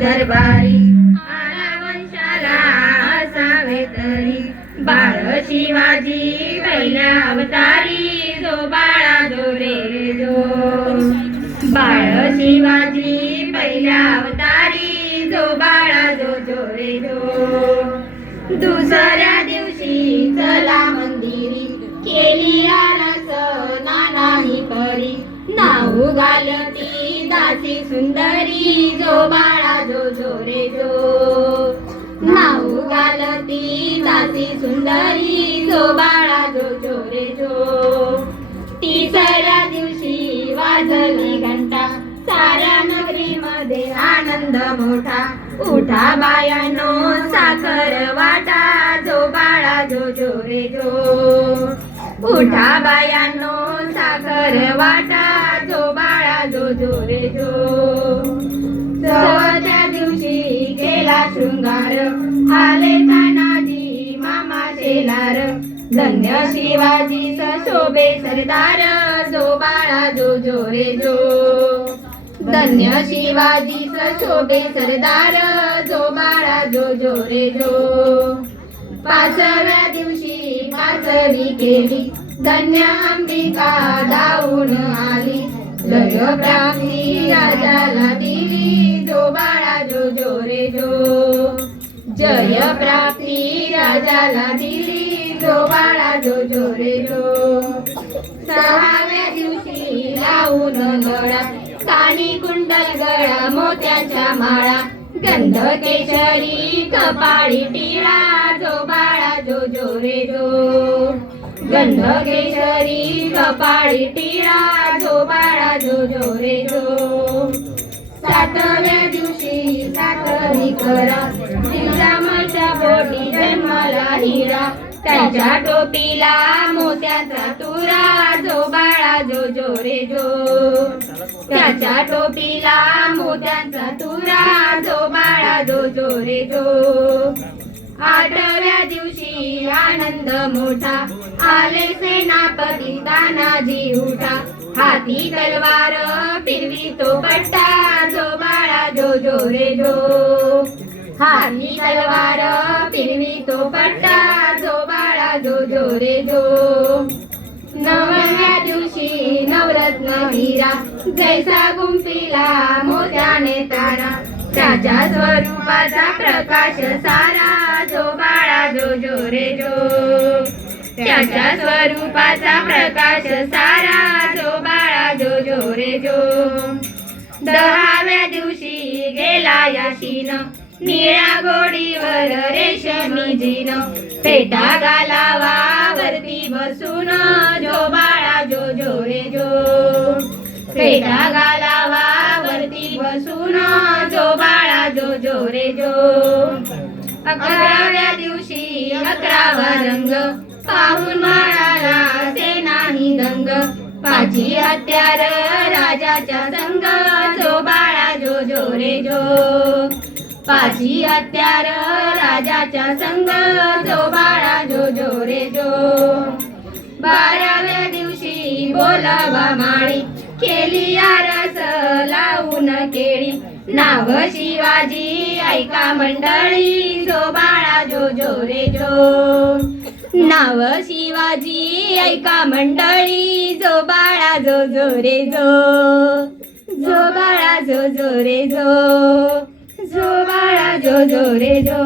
दरबारी आला वंशाला असावे तरी बाळ शिवाजी पहिल्या अवतारी जो बाळा जो रे जो बाळ शिवाजी पहिल्या अवतारी जो बाळा जो रे जो दुसऱ्या दिवशी चला मंदिरी केली आरस नानाही परी नाव घालती दासी सुंदरी जो बाळा जो रे जो नाव घालती दासी सुंदरी जो बाळा जो रे जो तिसऱ्या दिवशी वाजली घंटा साऱ्या नगरीमध्ये आनंद मोठा उठा बायानो साखर वाटा जो बाळा जो रे जो उठा बायानो साखर वाटा जो बाळा जो रे जो चौथ्या दिवशी केला शृंगार आले तानाजी मामा शेलार धन्य शिवाजी शोभे सरदार जो बाळा जो रे जो धन्य शिवाजी शोभे सरदार जो बाळा जो रे जो पाचव्या दिवशी पाचवी केली धन्य अंबिका धावून आली जय प्राप्ती राजाला दिली जो बाळा जो रे जो जय प्राप्ती राजाला दिली जो बाळा जो रे जो सहाव्या दिवशी लावून गळा कानी कुंडल गळा मोत्याच्या माळा गंध केशरी कपाळी टिळा जो बाळा जो रे जो गंध केशरी कपाळी टिळा जो बाळा जो रे जो सातव्या दिवशी सातवी करा श्रीरामाच्या पोटी जन्माला हिरा त्याच्या टोपीला मोत्याचा तुरा जो बाळा जो रे जो त्याच्या टोपीला मोत्याचा तुरा जो बाळा जो रे जो आठव्या दिवशी आनंद मोठा आले सेनापती तानाजी उठा हाती तलवार फिरवी तो पट्टा जो बाळा जो रे जो हाती तलवार फिरवी तो पट्टा जो बाळा जो रे जो नवव्या दिवशी नवरत्न हिरा जैसा गुंफिला मोत्याने तारा त्याच्या स्वरूपाचा प्रकाश सारा जो बाळा जो रे जो त्याच्या स्वरूपाचा प्रकाश सारा जो बाळा जो रे जो दहाव्या दिवशी गेला याशीन निळ्या घोडीवर रेशमी जीन पेटा गालावा वरती बसून जो बाळा जो रे जो पेटा गालावा वरती बसून जो बाळा जो रे जो अकराव्या दिवशी अकरावा रंग पाहून बाळाला सेनाही दंग पाची हत्यार राजाच्या संग जो बाळा जो रे जो पाची हत्यार राजाच्या संग जो बाळा जो रे जो बाराव्या दिवशी बोलावा माळी केली आरस लावून केळी नाव शिवाजी ऐका मंडळी जो बाळा जो रे जो नाव शिवाजी ऐका मंडळी जो बाळा जो रे जो बाळा जो रे जो बाळा जो रे जो